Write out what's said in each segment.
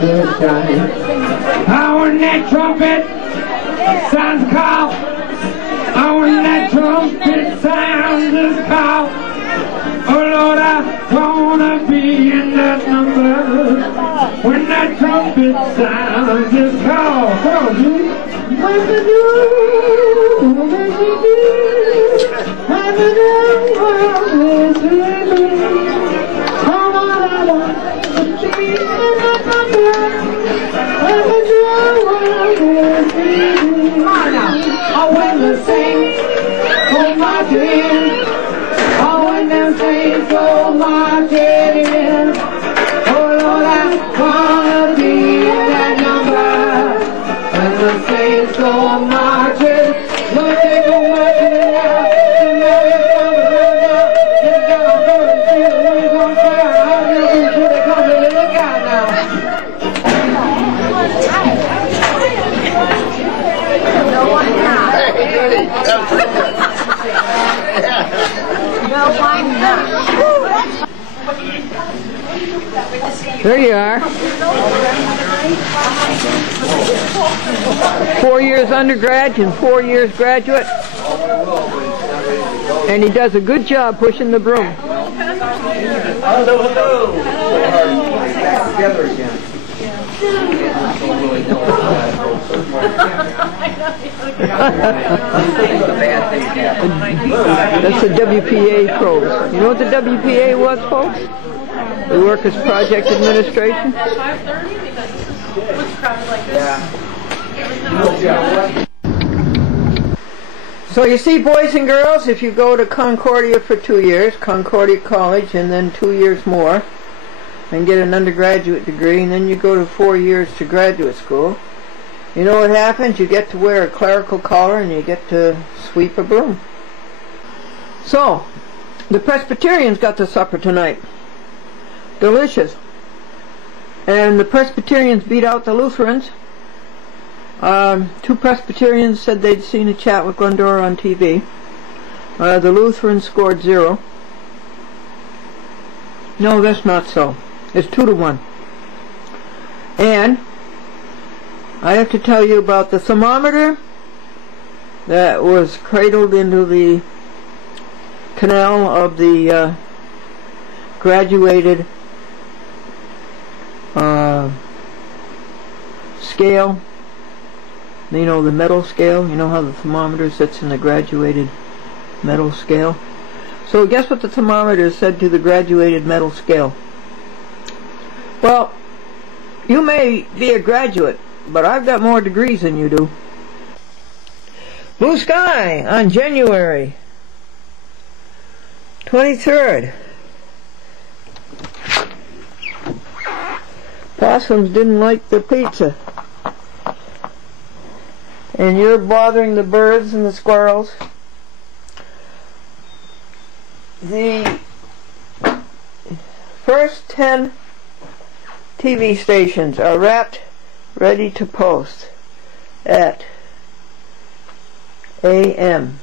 Oh, when that trumpet sounds call. Oh, when that trumpet sounds this call. Oh, Lord, I wanna be in that number. When that trumpet sounds this call. Come on, Judy. When the new when the saints go marching in, oh, when them saints go marching in, oh, Lord, I wanna be in that number. When the saints go marching, Lord, they go marching in there, and now they're coming around, and down the road, and see the wings on fire, how do you should they come to look out now? There you are. 4 years undergrad and 4 years graduate. And he does a good job pushing the broom. Hello, hello. Back together again. That's the WPA pros. You know what the WPA was, folks? The Workers' Project Administration. So you see, boys and girls, if you go to Concordia for 2 years, Concordia College, and then 2 years more, and get an undergraduate degree, and then you go to 4 years to graduate school, you know what happens? You get to wear a clerical collar and you get to sweep a broom. So, the Presbyterians got the supper tonight. Delicious. And the Presbyterians beat out the Lutherans. 2 Presbyterians said they'd seen a chat with Glendora on TV. The Lutherans scored 0. No, that's not so. It's 2-1. And I have to tell you about the thermometer that was cradled into the canal of the graduated scale. You know, the metal scale. You know how the thermometer sits in the graduated metal scale? So guess what the thermometer said to the graduated metal scale? Well, you may be a graduate, but I've got more degrees than you do. Blue sky on January 23rd. Possums didn't like the pizza. And you're bothering the birds and the squirrels. The first 10 TV stations are wrapped, ready to post at AM.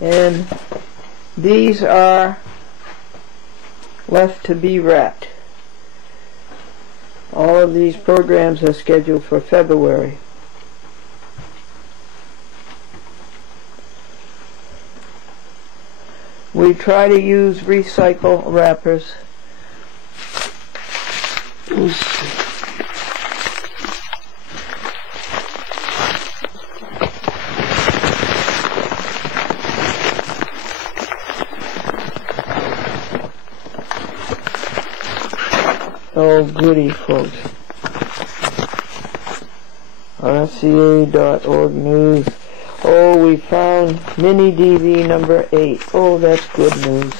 And these are left to be wrapped. All of these programs are scheduled for February. We try to use recycle wrappers. Oh, goody, folks. RCA.org news. Oh, we found mini DV number 8. Oh, that's good news.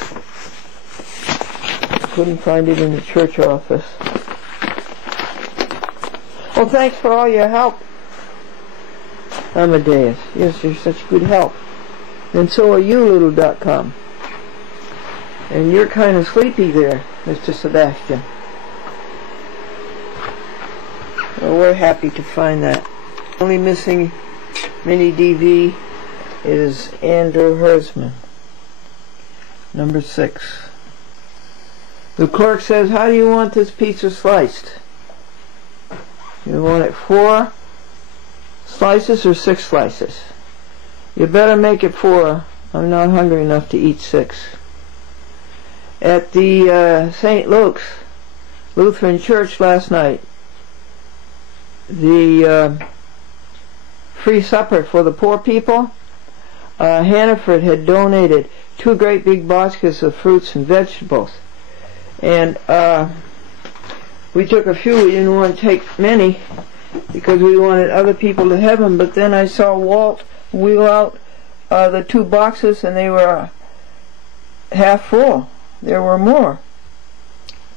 Couldn't find it in the church office. Well, thanks for all your help, Amadeus. Yes, you're such good help. And so are you, Little.com. And you're kind of sleepy there, Mr. Sebastian. Well, we're happy to find that. Only missing mini DV is Andrew Hersman, number 6. The clerk says, how do you want this pizza sliced? You want it 4 slices or 6 slices? You better make it 4. I'm not hungry enough to eat 6. At the St. Luke's Lutheran Church last night, the free supper for the poor people, Hannaford had donated 2 great big baskets of fruits and vegetables. And we took a few. We didn't want to take many because we wanted other people to have them. But then I saw Walt wheel out the 2 boxes, and they were half full. There were more.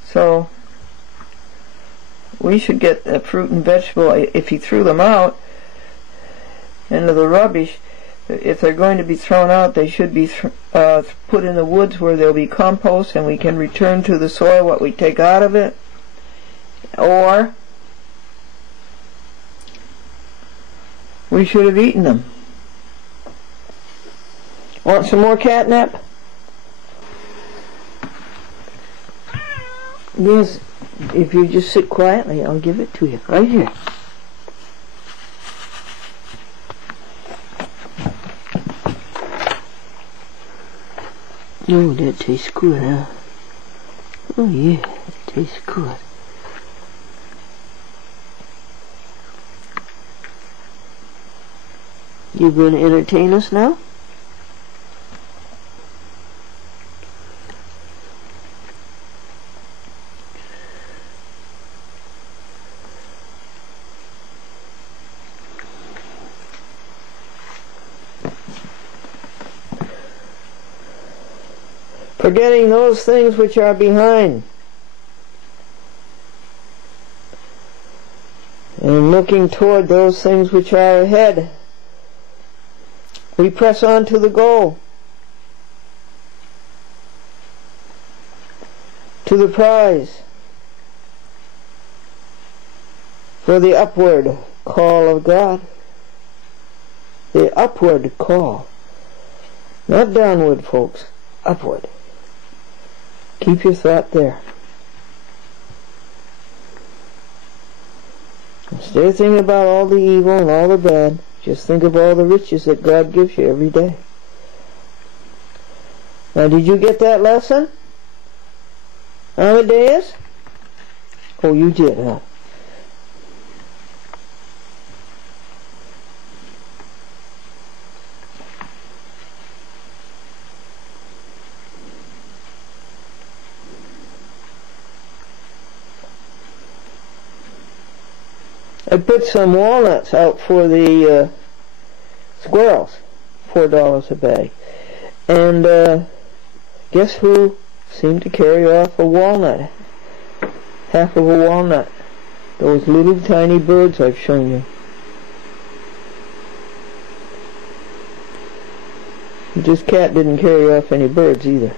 So we should get the fruit and vegetable. If he threw them out into the rubbish, if they're going to be thrown out, they should be put in the woods where they'll be compost, and we can return to the soil what we take out of it. Or we should have eaten them. Want some more catnip? Yes, if you just sit quietly, I'll give it to you. Right here. Oh, that tastes good, huh? Oh yeah, it tastes good. You going to entertain us now? Forgetting those things which are behind, and looking toward those things which are ahead, we press on to the goal, to the prize, for the upward call of God. The upward call. Not downward, folks. Upward. Keep your thought there. Instead of thinking about all the evil and all the bad, just think of all the riches that God gives you every day. Now, did you get that lesson, Amadeus? Oh, you did, huh? I put some walnuts out for the squirrels, $4 a bag. And guess who seemed to carry off a walnut? Half of a walnut. Those little tiny birds I've shown you. This cat didn't carry off any birds either.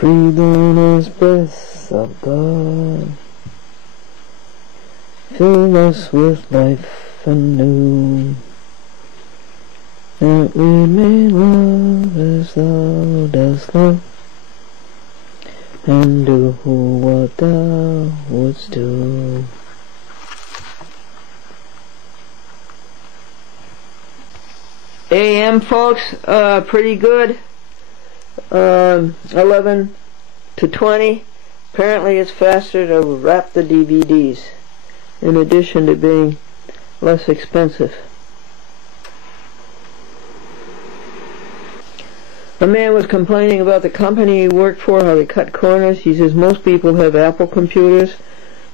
Breathe on us, breath of God. Fill us with life anew, that we may love as thou dost love, and do what thou wouldst do. AM, folks, pretty good. 11 to 20. Apparently it's faster to wrap the DVDs, in addition to being less expensive. A man was complaining about the company he worked for, how they cut corners. He says most people have Apple computers.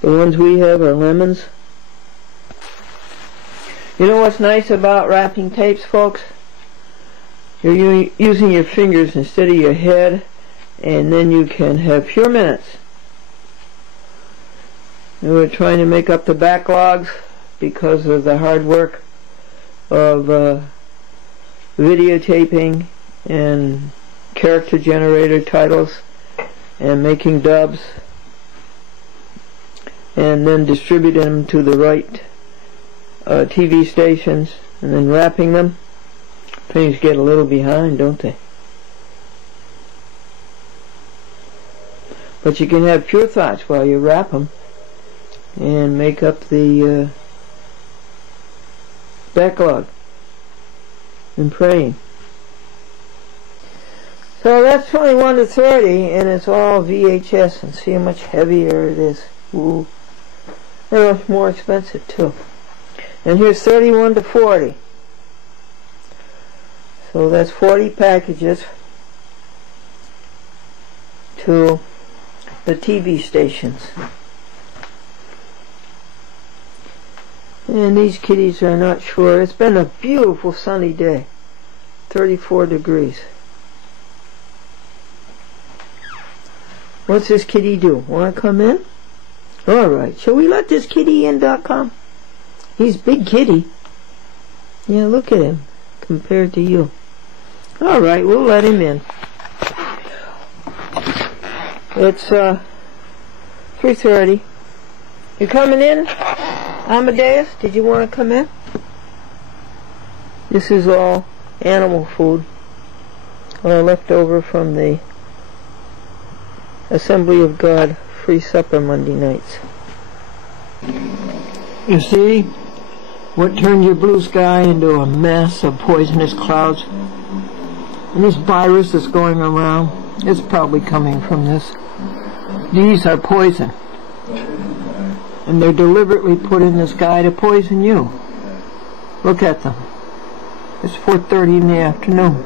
The ones we have are lemons. You know what's nice about wrapping tapes, folks? You're using your fingers instead of your head, and then you can have pure minutes. We were trying to make up the backlogs because of the hard work of videotaping and character generator titles and making dubs and then distributing them to the right TV stations and then wrapping them. Things get a little behind, don't they? But you can have pure thoughts while you wrap them and make up the backlog and praying. So that's 21 to 30, and it's all VHS, and see how much heavier it is. Ooh. And it's more expensive too. And here's 31 to 40. So that's 40 packages to the TV stations. And these kitties are not sure. It's been a beautiful sunny day. 34 degrees. What's this kitty do? Want to come in? Alright. Shall we let this kitty in.com? He's big kitty. Yeah, look at him compared to you. Alright, we'll let him in. It's 3:30. You coming in? Amadeus, did you want to come in? This is all animal food left over from the Assembly of God free supper Monday nights. You see what turned your blue sky into a mess of poisonous clouds? And this virus that's going around, it's probably coming from this. These are poison. And they're deliberately put in the sky to poison you. Look at them. It's 4:30 in the afternoon.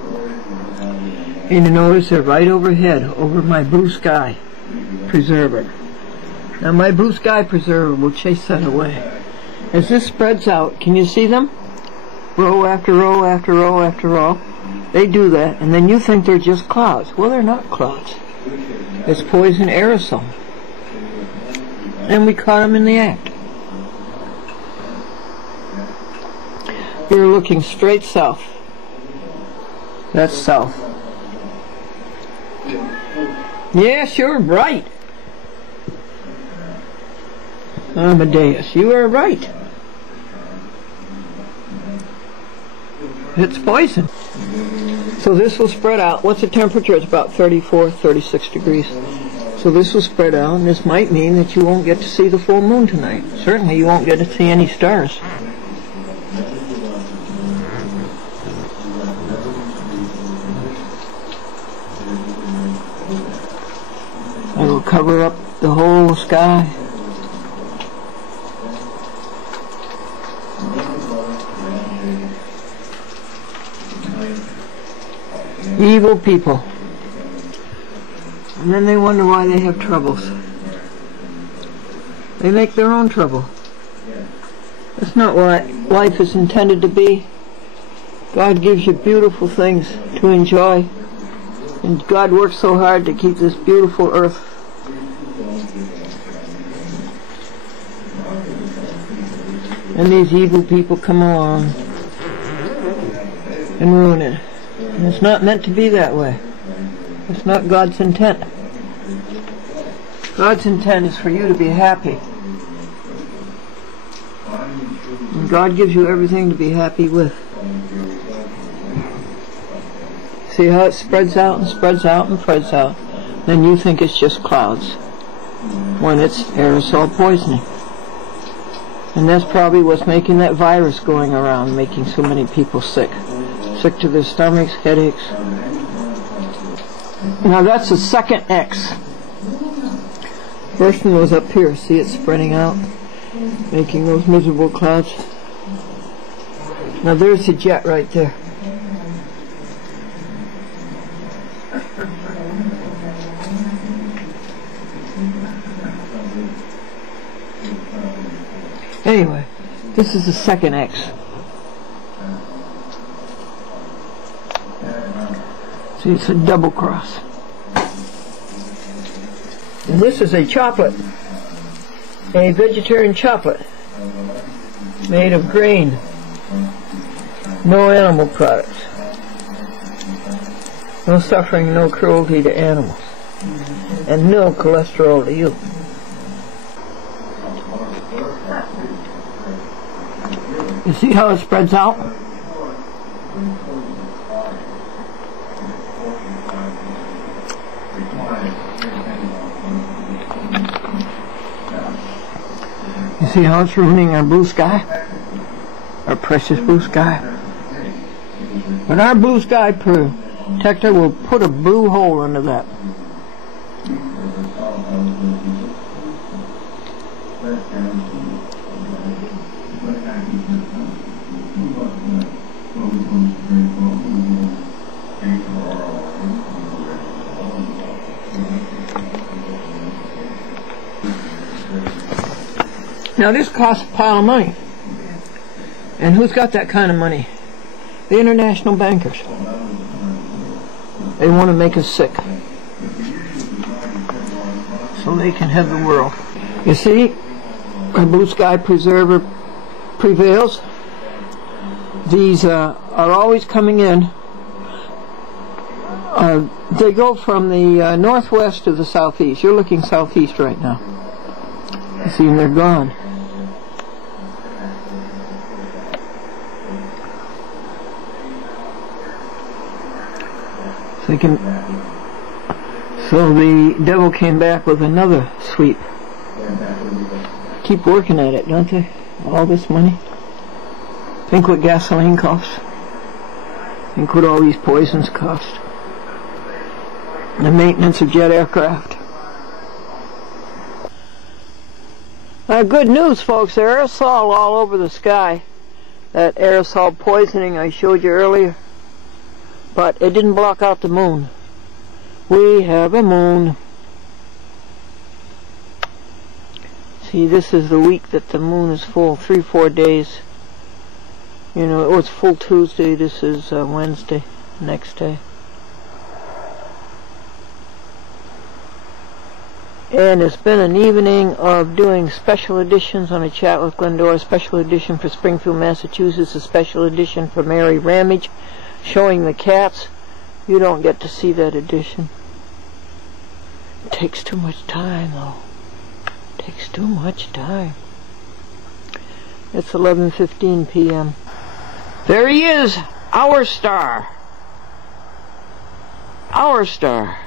And you notice they're right overhead, over my blue sky preserver. Now my blue sky preserver will chase that away. As this spreads out, can you see them? Row after row after row after row. They do that, and then you think they're just clouds. Well, they're not clouds. It's poison aerosol. And we caught them in the act. You're looking straight south. That's south. Yes, you're right. Amadeus, you are right. It's poison. So this will spread out. What's the temperature? It's about 34, 36 degrees. So this will spread out, and this might mean that you won't get to see the full moon tonight. Certainly you won't get to see any stars. It'll cover up the whole sky. Evil people. And then they wonder why they have troubles. They make their own trouble. That's not what life is intended to be. God gives you beautiful things to enjoy. And God works so hard to keep this beautiful earth. And these evil people come along and ruin it. And it's not meant to be that way. It's not God's intent. God's intent is for you to be happy. And God gives you everything to be happy with. See how it spreads out and spreads out and spreads out? Then you think it's just clouds, when it's aerosol poisoning. And that's probably what's making that virus going around, making so many people sick. Sick to their stomachs, headaches. Now that's the second X. First one was up here. See it spreading out, making those miserable clouds. Now there's the jet right there. Anyway, this is the second X. See, it's a double cross. And this is a chocolate, a vegetarian chocolate made of grain, no animal products, no suffering, no cruelty to animals, and no cholesterol to you. You see how it spreads out? You see how it's ruining our blue sky? Our precious blue sky. But our blue sky protector will put a blue hole into that. Now this costs a pile of money. And who's got that kind of money? The international bankers. They want to make us sick, so they can have the world. You see, our blue sky preserver prevails. These are always coming in. They go from the northwest to the southeast. You're looking southeast right now. You see, and they're gone. So the devil came back with another sweep. Keep working at it, don't they? All this money. Think what gasoline costs. Think what all these poisons cost. The maintenance of jet aircraft. Good news, folks. Aerosol all over the sky. That aerosol poisoning I showed you earlier. But it didn't block out the moon. We have a moon. See, this is the week that the moon is full. 3-4 days. You know, it's full Tuesday. This is Wednesday. Next day. And it's been an evening of doing special editions on A Chat with Glendora. A special edition for Springfield, Massachusetts. A special edition for Mary Ramage, showing the cats. You don't get to see that edition. It takes too much time, though. It takes too much time. It's 11:15 p.m. There he is, our star. Our star.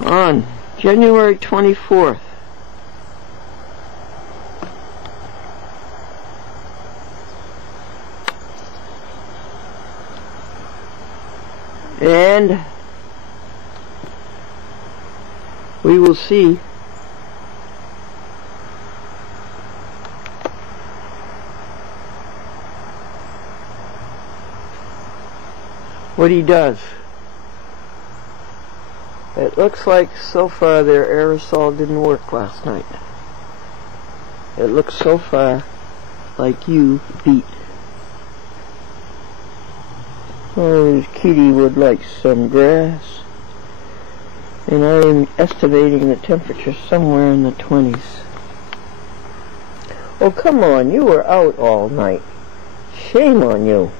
On January 24th. And we will see what he does. It looks like so far their aerosol didn't work last night. It looks so far like you beat. Oh, Kitty would like some grass. And I'm estimating the temperature somewhere in the 20s. Oh, come on, you were out all night. Shame on you.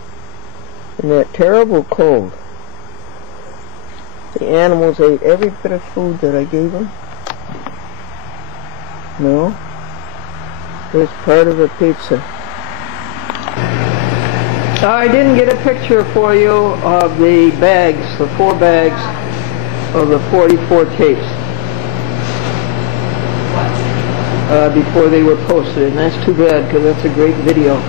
In that terrible cold. The animals ate every bit of food that I gave them. No? It was part of a pizza. I didn't get a picture for you of the bags, the 4 bags of the 44 tapes before they were posted, and that's too bad because that's a great video.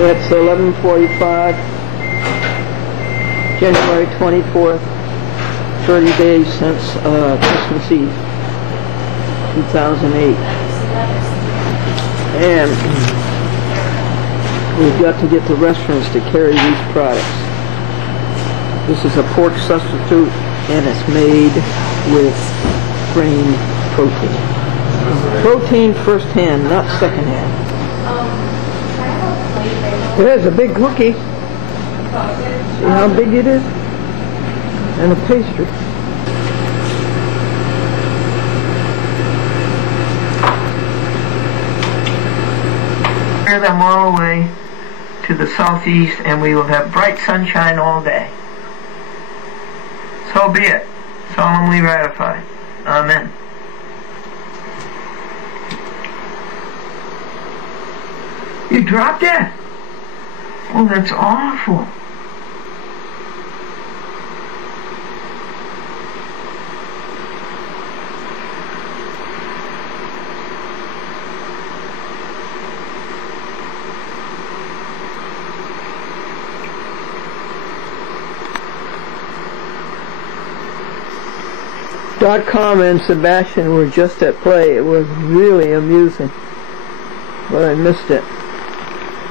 It's 11:45, January 24th, 30 days since Christmas Eve, 2008. And we've got to get the restaurants to carry these products. This is a pork substitute, and it's made with grain protein. Protein first hand, not second hand. There's a big cookie. See how big it is? And a pastry. Carry them all the way to the southeast, and we will have bright sunshine all day. So be it. Solemnly ratified. Amen. You dropped it? Oh, that's awful. .com and Sebastian were just at play. It was really amusing, but I missed it.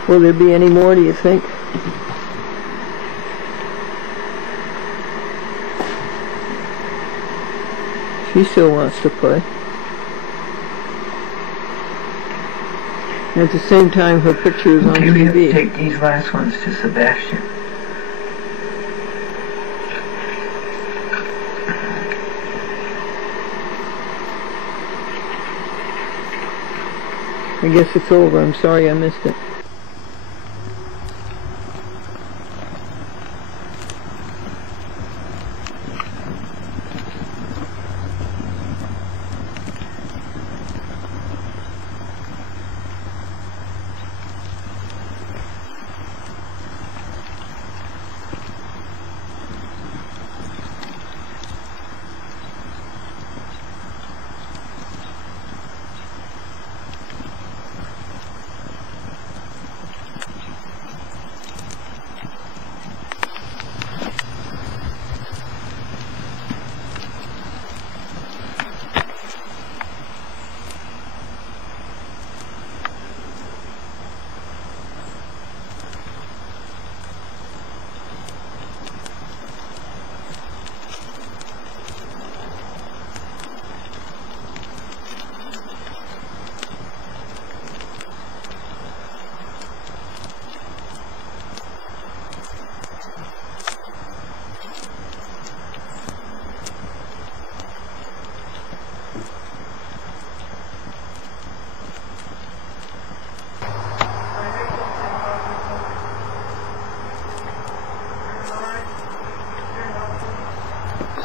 Will there be any more, do you think? She still wants to play. At the same time, her picture is on TV. We have to take these last ones to Sebastian. I guess it's over. I'm sorry I missed it.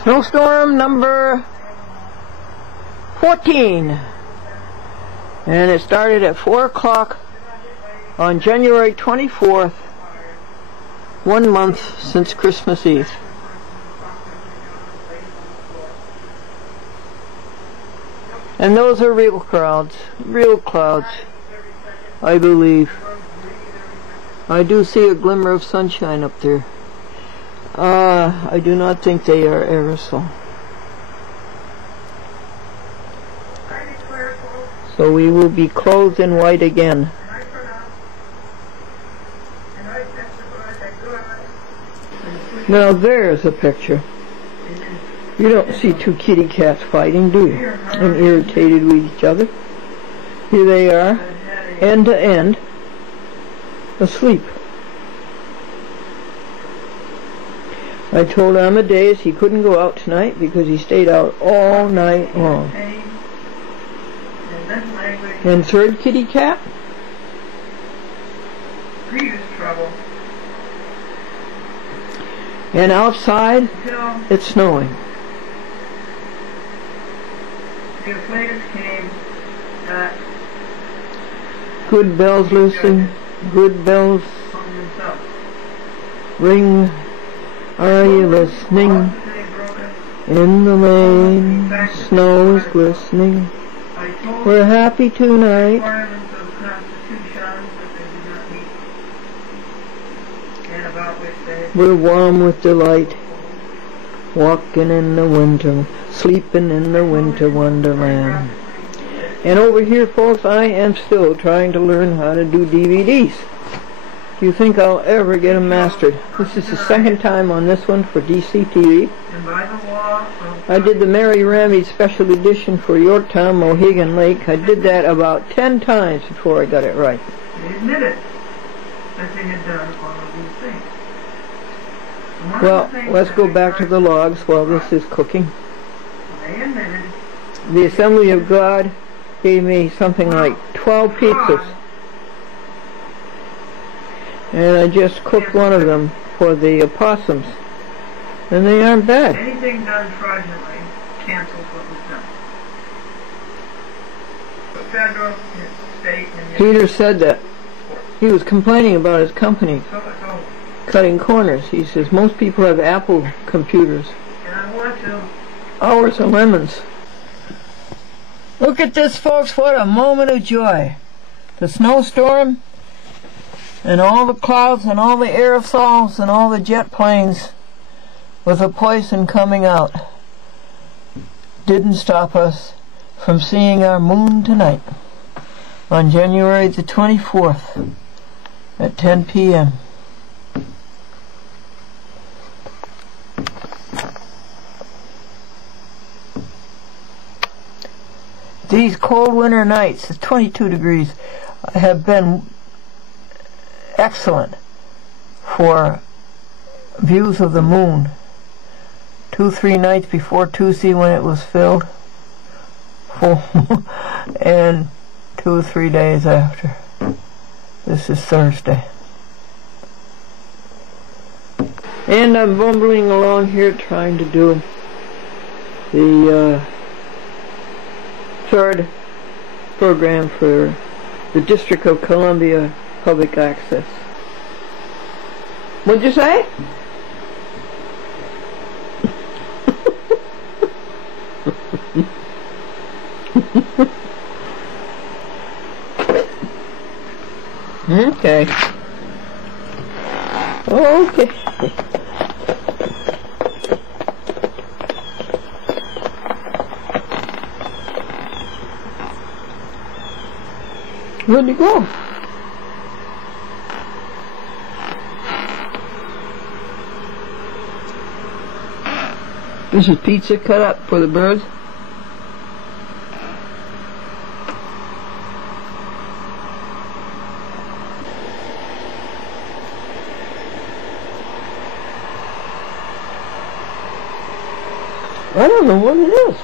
Snowstorm number 14, and it started at 4 o'clock on January 24th, 1 month since Christmas Eve. And those are real clouds, I believe. I do see a glimmer of sunshine up there. I do not think they are aerosol. So we will be clothed in white again. Now there's a picture. You don't see two kitty cats fighting, do you? And irritated with each other. Here they are, end to end, asleep. I told Amadeus he couldn't go out tonight because he stayed out all night long. And third kitty cat? Grievous trouble. And outside, it's snowing. The latest came that good bells listen, good bells ring. Are you listening? In the lane, snow is glistening. We're happy tonight. We're warm with delight. Walking in the winter, sleeping in the winter wonderland. And over here, folks, I am still trying to learn how to do DVDs. Do you think I'll ever get them mastered? This is the second time on this one for DCTV. I did the Mary Ramey Special Edition for Yorktown, Mohegan Lake. I did that about 10 times before I got it right. They admitted that they had done all of these things. Well, let's go back to the logs while this is cooking. They admitted The Assembly of God gave me something like 12 pizzas. And I just cooked one of them for the opossums. And they aren't bad. anything done fraudulently cancels what was done. Federal, state, and Peter said that. He was complaining about his company so it's over. cutting corners. He says most people have Apple computers. And I want to. Ours are lemons. Look at this, folks. What a moment of joy. The snowstorm and all the clouds and all the aerosols and all the jet planes with the poison coming out didn't stop us from seeing our moon tonight on January the 24th at 10 p.m. These cold winter nights, at 22 degrees, have been excellent for views of the moon. 2-3 nights before Tuesday when it was filled, full, and 2 or 3 days after. This is Thursday. And I'm bumbling along here trying to do the third program for the District of Columbia Public Access. What'd you say? Okay. Okay. Where'd you go? This is pizza cut up for the birds. I don't know what it is.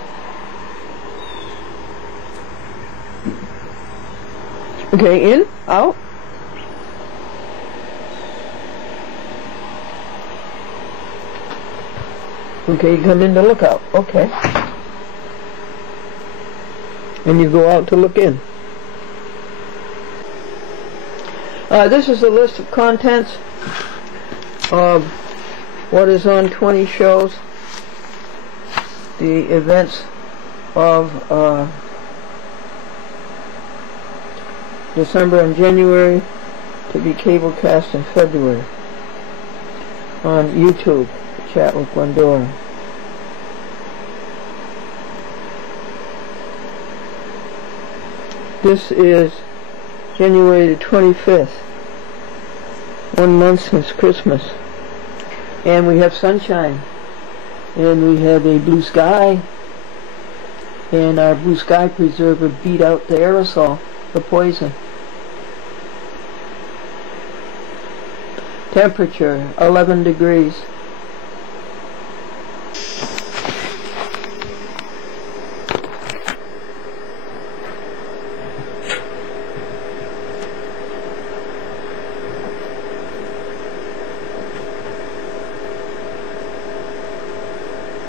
Okay, in, out. Okay, you come in to look out. Okay. And you go out to look in. This is a list of contents of what is on 20 shows. The events of December and January to be cablecast in February on YouTube, Chat with Glendora. This is January the 25th, 1 month since Christmas, and we have sunshine. And we have a blue sky, and our blue sky preserver beat out the aerosol, the poison. Temperature 11 degrees.